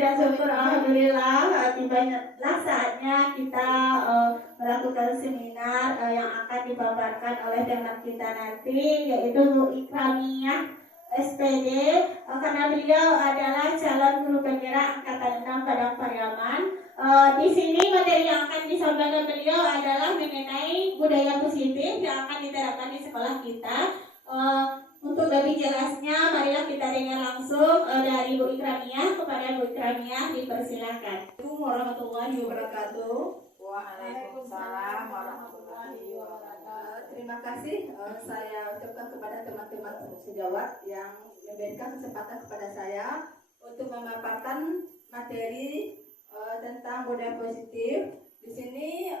dan syukur alhamdulillah tibanya saatnya kita melakukan seminar yang akan dipaparkan oleh teman kita nanti, yaitu Bu Ikramiyah SPD, karena beliau adalah calon guru penggerak angkatan 6 Padang Pariaman. Di sini materi yang akan disampaikan beliau adalah mengenai budaya positif yang akan diterapkan di sekolah kita. Untuk lebih jelasnya, marilah kita dengar langsung dari Bu Ikramiyah. Kepada Bu Ikramiyah, dipersilakan. Assalamualaikum warahmatullahi wabarakatuh. Waalaikumsalam warahmatullahi wabarakatuh. Terima kasih saya ucapkan kepada teman-teman sejawat yang memberikan kesempatan kepada saya untuk memaparkan materi tentang budaya positif. Di sini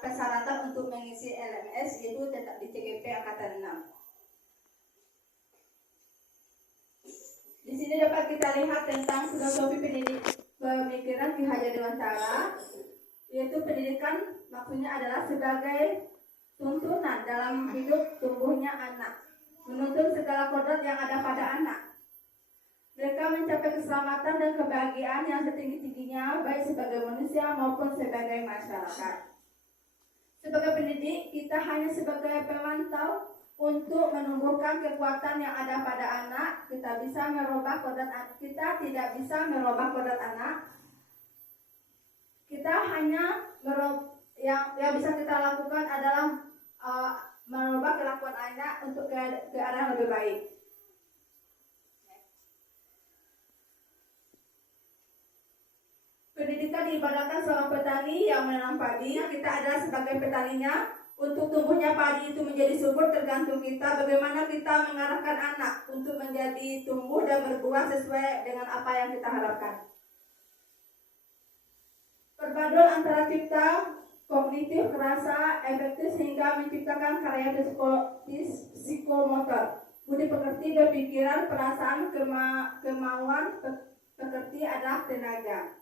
persyaratan untuk mengisi LMS yaitu tetap di CGP angkatan 6. Di sini dapat kita lihat tentang filosofi pemikiran Ki Hajar Dewantara, yaitu pendidikan maksudnya adalah sebagai tuntunan dalam hidup tumbuhnya anak, menuntun segala kodrat yang ada pada anak. Mereka mencapai keselamatan dan kebahagiaan yang setinggi-tingginya, baik sebagai manusia maupun sebagai masyarakat. Sebagai pendidik, kita hanya sebagai pemantau untuk menumbuhkan kekuatan yang ada pada anak. Kita bisa merubah kodrat anak. Kita tidak bisa merubah kodrat anak. Kita hanya yang bisa kita lakukan adalah merubah kelakuan anak untuk ke arah yang lebih baik. Pendidikan diibaratkan seorang petani yang menanam padi. Kita adalah sebagai petaninya. Untuk tumbuhnya padi itu menjadi subur tergantung kita bagaimana kita mengarahkan anak untuk menjadi tumbuh dan berbuah sesuai dengan apa yang kita harapkan. Perpaduan antara cipta, kognitif, rasa, efektif sehingga menciptakan karya psikomotor. Budi pekerti, berpikiran, perasaan, kemauan, pekerti adalah tenaga.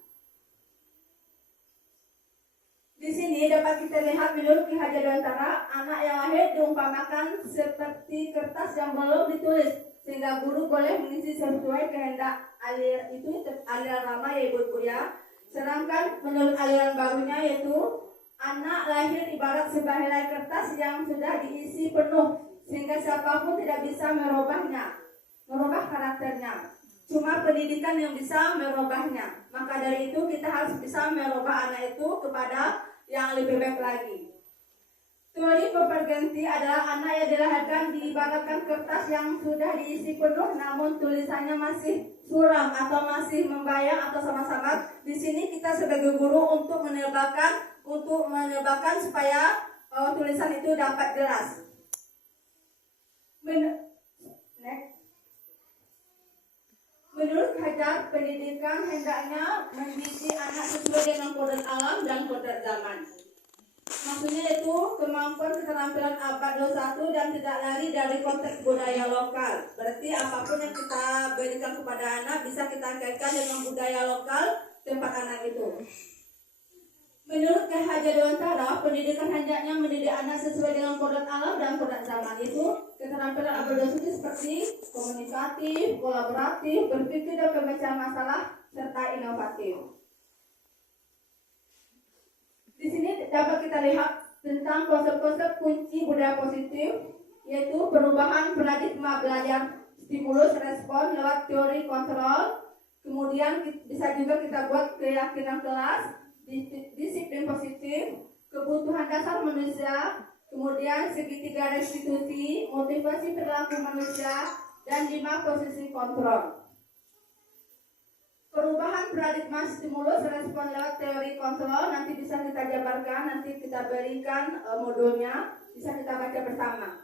Di sini dapat kita lihat menurut Ki Hajar Dewantara, anak yang lahir diumpamakan seperti kertas yang belum ditulis, sehingga guru boleh mengisi sesuai kehendak aliran lama ya ibu-ibu ya. Sedangkan menurut aliran barunya yaitu anak lahir ibarat sehelai kertas yang sudah diisi penuh, sehingga siapapun tidak bisa merubah karakternya. Cuma pendidikan yang bisa merubahnya. Maka dari itu kita harus bisa merubah anak itu kepada yang lebih baik lagi. Teori Konvergensi adalah anak yang dilahirkan diibaratkan kertas yang sudah diisi penuh namun tulisannya masih suram atau masih membayang atau sama-sama. Di sini kita sebagai guru untuk menebalkan supaya tulisan itu dapat jelas. Menurut Hajar, pendidikan hendaknya mendidik anak sesuai dengan kodrat alam dan kodrat zaman. Maksudnya itu kemampuan keterampilan abad 21 dan tidak lari dari konteks budaya lokal. Berarti apapun yang kita berikan kepada anak bisa kita kaitkan dengan budaya lokal tempat anak itu. Menurut Ki Hajar Dewantara, pendidikan hendaknya mendidik anak sesuai dengan kodrat alam dan kodrat zaman. Itu keterampilan abad 21 seperti komunikatif, kolaboratif, berpikir dan pemecah masalah serta inovatif. Di sini dapat kita lihat tentang konsep-konsep kunci budaya positif, yaitu perubahan paradigma belajar stimulus respon lewat teori kontrol. Kemudian bisa juga kita buat keyakinan kelas, disiplin positif, kebutuhan dasar manusia, kemudian segitiga restitusi, motivasi perilaku manusia, dan 5 posisi kontrol. Perubahan paradigma stimulus respon lewat teori kontrol nanti bisa kita jabarkan, nanti kita berikan modulnya, bisa kita baca bersama.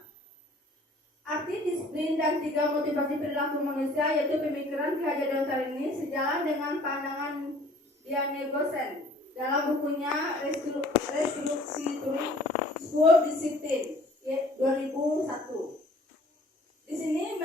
Arti disiplin dan 3 motivasi perilaku manusia yaitu pemikiran Ki Hajar Dewantara ini sejalan dengan pandangan Diane Gosen dalam bukunya Restruksi School Discipline 2001. Di sini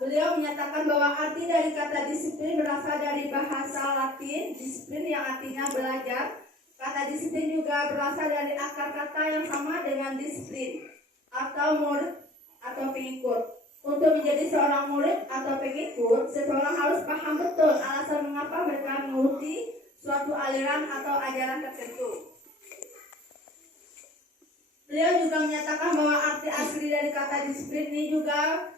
beliau menyatakan bahwa arti dari kata disiplin berasal dari bahasa Latin, disiplin yang artinya belajar. Kata disiplin juga berasal dari akar kata yang sama dengan disiplin atau murid atau pengikut. Untuk menjadi seorang murid atau pengikut, seseorang harus paham betul alasan mengapa mereka mengikuti suatu aliran atau ajaran tertentu. Beliau juga menyatakan bahwa arti asli dari kata disiplin ini juga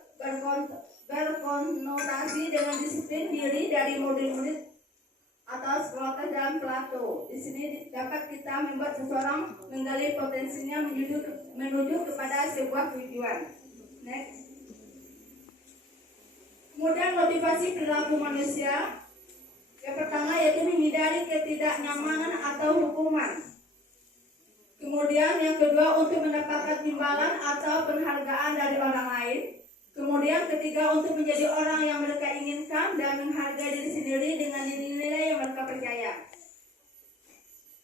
berkonotasi dengan disiplin diri dari murid-murid atau Sokrates dan Plato. Di sini dapat kita membuat seseorang menggali potensinya menuju kepada sebuah tujuan. Next. Kemudian motivasi perilaku manusia. Yang pertama yaitu menghindari ketidaknyamanan atau hukuman. Kemudian yang kedua untuk mendapatkan imbalan atau penghargaan dari orang lain. Kemudian ketiga untuk menjadi orang yang mereka inginkan dan menghargai diri sendiri dengan nilai-nilai yang mereka percaya.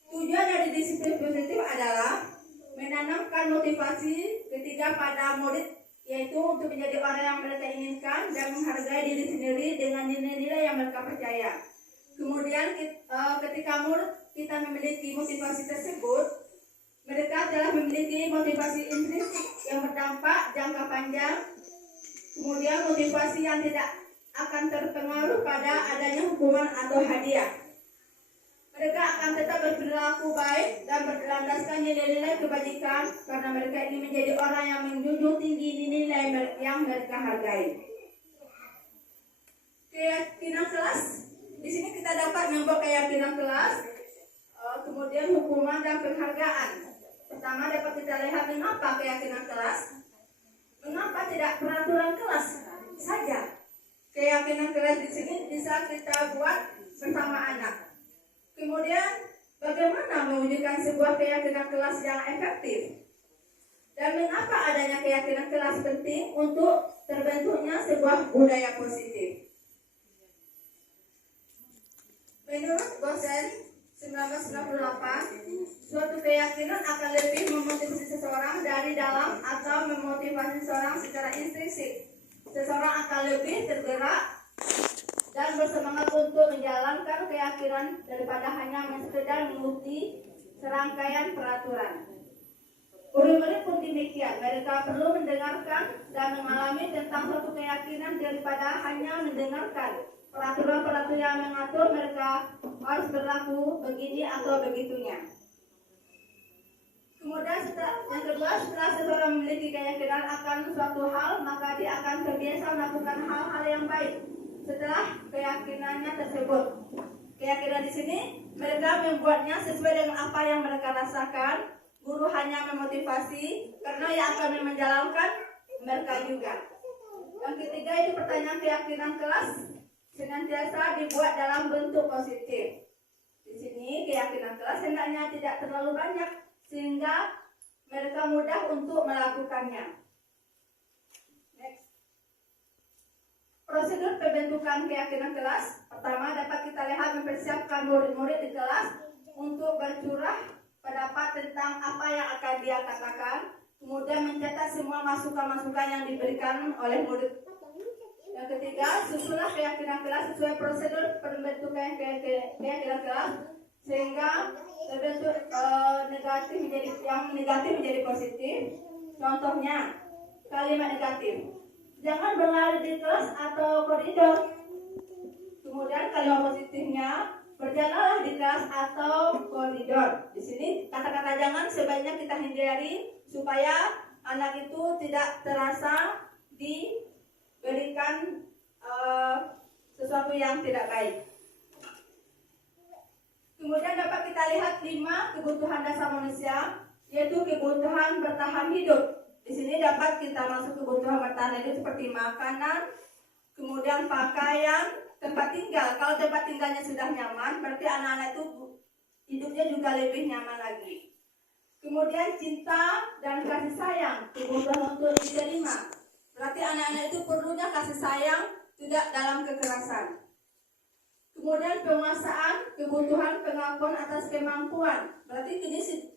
Tujuan dari disiplin positif adalah menanamkan motivasi ketiga pada murid, yaitu untuk menjadi orang yang mereka inginkan dan menghargai diri sendiri dengan nilai-nilai yang mereka percaya. Kemudian ketika murid kita memiliki motivasi tersebut, mereka telah memiliki motivasi intrinsik yang berdampak jangka panjang. Kemudian motivasi yang tidak akan terpengaruh pada adanya hukuman atau hadiah. Mereka akan tetap berperilaku baik dan berlandaskan nilai-nilai kebajikan karena mereka ingin menjadi orang yang menjunjung tinggi nilai yang mereka hargai. Keyakinan kelas. Di sini kita dapat membuat keyakinan kelas, kemudian hukuman dan penghargaan. Pertama dapat kita lihat mengapa keyakinan kelas. Mengapa tidak peraturan kelas saja? Keyakinan kelas di sini bisa kita buat bersama anak. Kemudian bagaimana mewujudkan sebuah keyakinan kelas yang efektif? Dan mengapa adanya keyakinan kelas penting untuk terbentuknya sebuah budaya positif? Menurut Gosen 1998, suatu keyakinan akan lebih memotivasi seseorang dari dalam atau memotivasi seseorang secara intrinsik. Seseorang akan lebih tergerak dan bersemangat untuk menjalankan keyakinan daripada hanya sekedar mengikuti serangkaian peraturan. Murid-murid pun demikian, mereka perlu mendengarkan dan mengalami tentang suatu keyakinan daripada hanya mendengarkan peraturan-peraturan yang mengatur mereka harus berlaku begini atau begitunya. Kemudian yang kedua, setelah seseorang memiliki keyakinan akan suatu hal, maka dia akan terbiasa melakukan hal-hal yang baik. Setelah keyakinannya tersebut, keyakinan di sini mereka membuatnya sesuai dengan apa yang mereka rasakan. Guru hanya memotivasi karena yang akan menjalankan mereka juga. Yang ketiga itu pertanyaan keyakinan kelas senantiasa dibuat dalam bentuk positif. Di sini keyakinan kelas hendaknya tidak terlalu banyak sehingga mereka mudah untuk melakukannya. Prosedur pembentukan keyakinan kelas. Pertama dapat kita lihat mempersiapkan murid-murid di kelas untuk bercurah pendapat tentang apa yang akan dia katakan. Kemudian mencatat semua masukan-masukan yang diberikan oleh murid. Yang ketiga, susunlah keyakinan kelas sesuai prosedur pembentukan keyakinan kelas sehingga terbentuk negatif menjadi positif. Contohnya kalimat negatif. Jangan berlari di kelas atau koridor. Kemudian kalimat positifnya, berjalanlah di kelas atau koridor. Di sini kata-kata jangan sebaiknya kita hindari supaya anak itu tidak terasa diberikan sesuatu yang tidak baik. Kemudian dapat kita lihat 5 kebutuhan dasar manusia, yaitu kebutuhan bertahan hidup. Di sini dapat kita masuk kebutuhan bertahan hidup seperti makanan, kemudian pakaian, tempat tinggal. Kalau tempat tinggalnya sudah nyaman, berarti anak-anak itu hidupnya juga lebih nyaman lagi. Kemudian cinta dan kasih sayang, kebutuhan untuk diterima. Berarti anak-anak itu perlunya kasih sayang, tidak dalam kekerasan. Kemudian penguasaan, kebutuhan pengakuan atas kemampuan. Berarti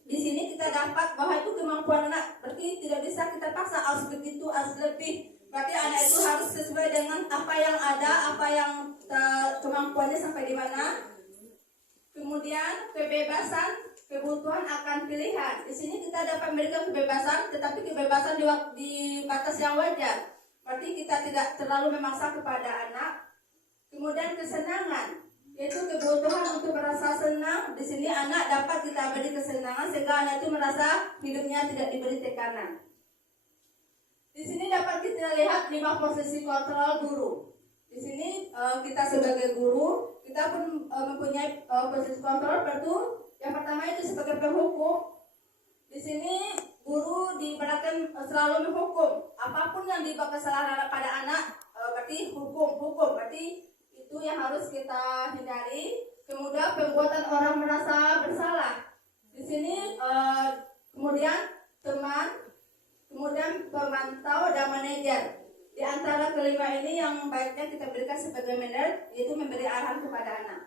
di sini kita dapat bahwa itu kemampuan anak. Berarti tidak bisa kita paksa harus begitu, harus lebih. Berarti anak itu harus sesuai dengan apa yang ada, apa yang kemampuannya sampai di mana. Kemudian kebebasan, kebutuhan akan pilihan. Di sini kita dapat memberikan kebebasan, tetapi kebebasan di batas yang wajar. berarti kita tidak terlalu memaksa kepada anak. Kemudian kesenangan, yaitu kebutuhan untuk merasa senang. Di sini anak dapat kita beri kesenangan sehingga anak itu merasa hidupnya tidak diberi tekanan. Di sini dapat kita lihat 5 posisi kontrol guru. Di sini kita sebagai guru, kita pun mempunyai posisi kontrol. Yang pertama itu sebagai penghukum. Di sini guru diibaratkan selalu menghukum. Apapun yang dibawa kesalahan pada anak, berarti hukum. Berarti itu yang harus kita hindari. Kemudian perbuatan orang merasa bersalah. Di sini kemudian teman, kemudian pemantau dan manajer. Di antara kelima ini yang baiknya kita berikan sebagai manajer, yaitu memberi arahan kepada anak.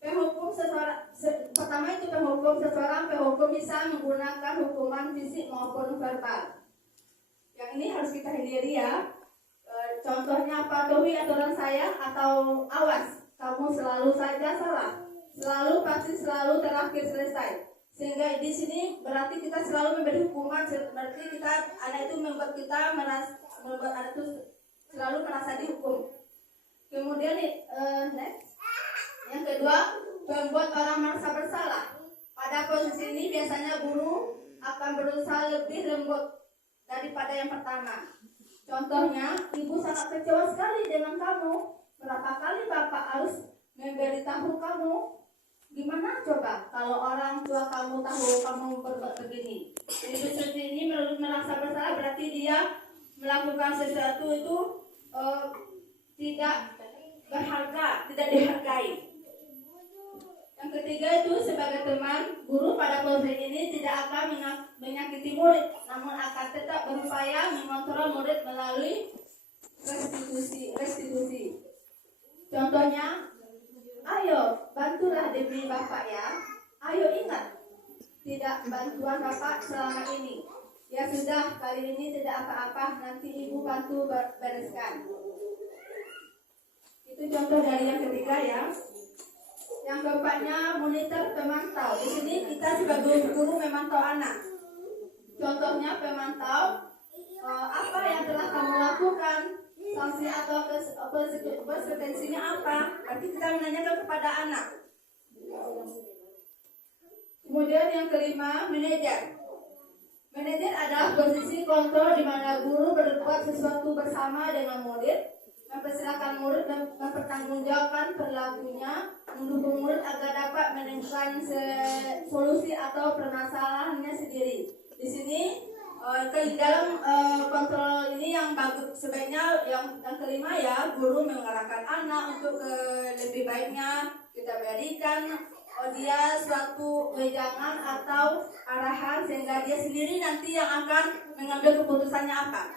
Penghukum seseorang, pertama itu penghukum seseorang. Penghukum bisa menggunakan hukuman fisik maupun verbal. Yang ini harus kita hindari ya. Contohnya patuhi aturan saya atau awas, kamu selalu saja salah, pasti selalu terakhir selesai. Sehingga di sini berarti kita selalu memberi hukuman, berarti anak itu membuat anak itu selalu merasa dihukum. Kemudian next. Yang kedua, membuat orang merasa bersalah. Pada posisi ini biasanya guru akan berusaha lebih lembut daripada yang pertama. Contohnya, ibu sangat kecewa sekali dengan kamu. Berapa kali bapak harus memberitahu kamu? Gimana coba kalau orang tua kamu tahu kamu berbuat begini? Jadi seperti ini merasa bersalah, berarti dia melakukan sesuatu itu tidak berharga, tidak dihargai. Yang ketiga itu sebagai teman, guru pada posisi ini tidak akan menyakiti murid, namun akan tetap berupaya mengontrol murid melalui restitusi. Contohnya, ayo bantulah demi bapak ya. Ayo ingat, tidak bantuan bapak selama ini. Ya sudah, kali ini tidak apa-apa, nanti ibu bantu bereskan. Itu contoh dari yang ketiga ya. Yang keempatnya, monitor pemantau. Di sini kita sebagai guru memantau anak. Contohnya pemantau, apa yang telah kamu lakukan, sanksi atau konsekuensinya apa. Berarti kita menanyakan kepada anak. Kemudian yang kelima, manajer. Manajer adalah posisi kontrol di mana guru berbuat sesuatu bersama dengan murid, mempersilahkan murid dan mempertanggungjawabkan perilakunya, mendukung murid agar dapat menemukan solusi atau permasalahannya sendiri. Di sini dalam kontrol ini yang bagus, sebaiknya yang kelima ya, guru mengarahkan anak untuk lebih baiknya kita berikan dia suatu wejangan atau arahan sehingga dia sendiri nanti yang akan mengambil keputusannya apa.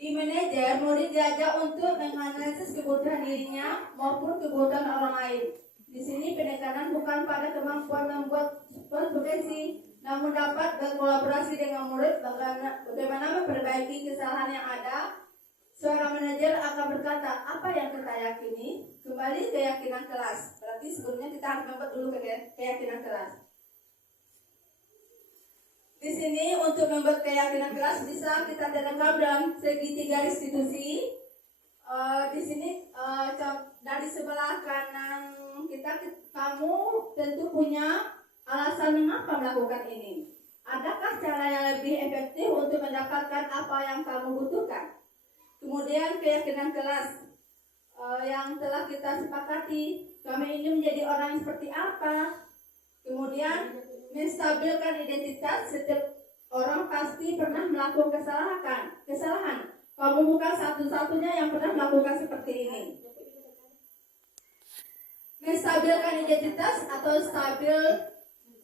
Di manajer, murid diajak untuk menganalisis kebutuhan dirinya maupun kebutuhan orang lain. Di sini penekanan bukan pada kemampuan membuat potensi, namun dapat berkolaborasi dengan murid bagaimana memperbaiki kesalahan yang ada. Seorang manajer akan berkata, apa yang kita yakini? Kembali keyakinan kelas. Berarti sebelumnya kita harus membuat dulu keyakinan kelas. Di sini untuk membuat keyakinan kelas bisa kita rekam dalam segitiga restitusi. Di sini dari sebelah kanan kamu tentu punya alasan mengapa melakukan ini. Adakah cara yang lebih efektif untuk mendapatkan apa yang kamu butuhkan? Kemudian keyakinan kelas yang telah kita sepakati, kami ini menjadi orang yang seperti apa. Kemudian menstabilkan identitas, setiap orang pasti pernah melakukan kesalahan. Kamu bukan satu-satunya yang pernah melakukan seperti ini. Menstabilkan identitas atau stabil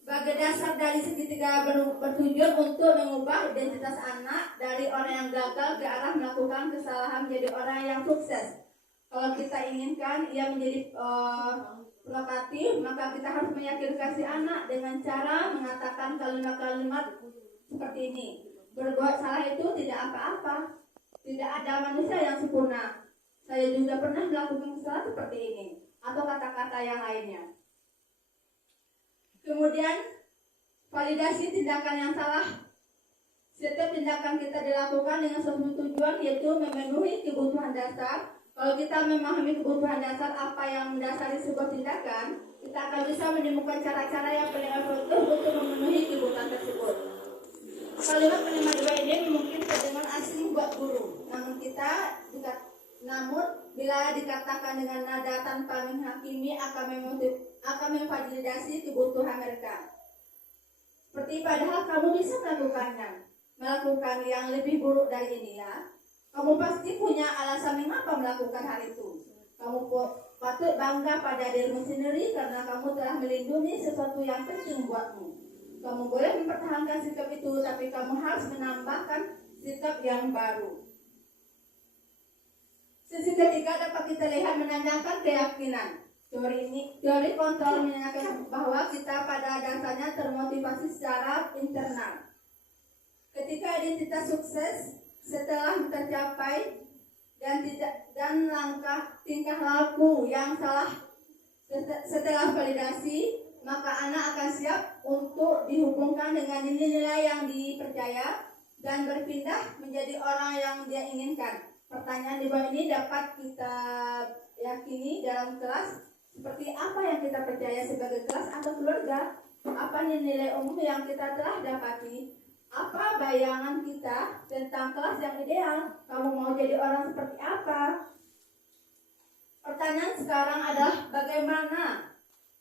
sebagai dasar dari segitiga bertujuan untuk mengubah identitas anak dari orang yang gagal ke arah melakukan kesalahan menjadi orang yang sukses. Kalau kita inginkan ia menjadi provokatif, maka kita harus meyakinkan si anak dengan cara mengatakan kalimat-kalimat seperti ini. Berbuat salah itu tidak apa-apa. Tidak ada manusia yang sempurna. Saya juga pernah melakukan kesalahan seperti ini. Atau kata-kata yang lainnya. Kemudian validasi tindakan yang salah. Setiap tindakan kita dilakukan dengan suatu tujuan, yaitu memenuhi kebutuhan dasar. Kalau kita memahami kebutuhan dasar apa yang mendasari sebuah tindakan, kita akan bisa menemukan cara-cara yang paling efektif untuk memenuhi kebutuhan tersebut. Kalimat penerima dua ini mungkin terdengar asing buat guru, namun bila dikatakan dengan nada tanpa menghakimi akan memfasilitasi kebutuhan mereka. Seperti padahal kamu bisa melakukan yang lebih buruk dari ini ya. Kamu pasti punya alasan mengapa melakukan hal itu. Kamu patut bangga pada dirimu sendiri karena kamu telah melindungi sesuatu yang penting buatmu. Kamu boleh mempertahankan sikap itu, tapi kamu harus menambahkan sikap yang baru. Sisi ketiga dapat kita lihat menanyakan keyakinan. Teori kontrol menanyakan bahwa kita pada dasarnya termotivasi secara internal. Ketika identitas sukses setelah tercapai dan tingkah laku yang salah setelah validasi, maka anak akan siap untuk dihubungkan dengan nilai-nilai yang dipercaya dan berpindah menjadi orang yang dia inginkan. Pertanyaan di bawah ini dapat kita yakini dalam kelas. Seperti apa yang kita percaya sebagai kelas atau keluarga? Apa nilai umum yang kita telah dapati? Apa bayangan kita tentang kelas yang ideal? Kamu mau jadi orang seperti apa? Pertanyaan sekarang adalah bagaimana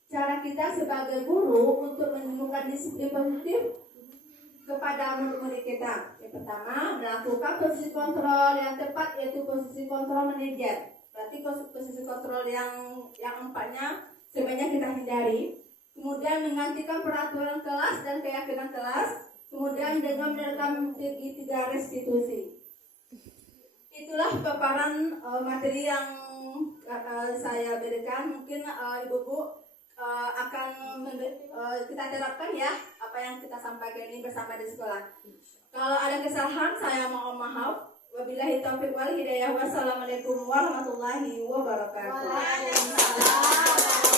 cara kita sebagai guru untuk menemukan disiplin positif kepada murid-murid kita. Yang pertama, melakukan posisi kontrol yang tepat, yaitu posisi kontrol manajer. Berarti posisi kontrol yang empatnya sebenarnya kita hindari. Kemudian menggantikan peraturan kelas dan keyakinan kelas. Kemudian dengan menerapkan tiga restitusi. Itulah paparan materi yang saya berikan. Mungkin ibu-ibu akan kita terapkan ya apa yang kita sampaikan ini bersama di sekolah. Kalau ada kesalahan saya mohon maaf. Wabillahi taufiq wal hidayah. Wassalamualaikum warahmatullahi wabarakatuh. Waalaikumsalam.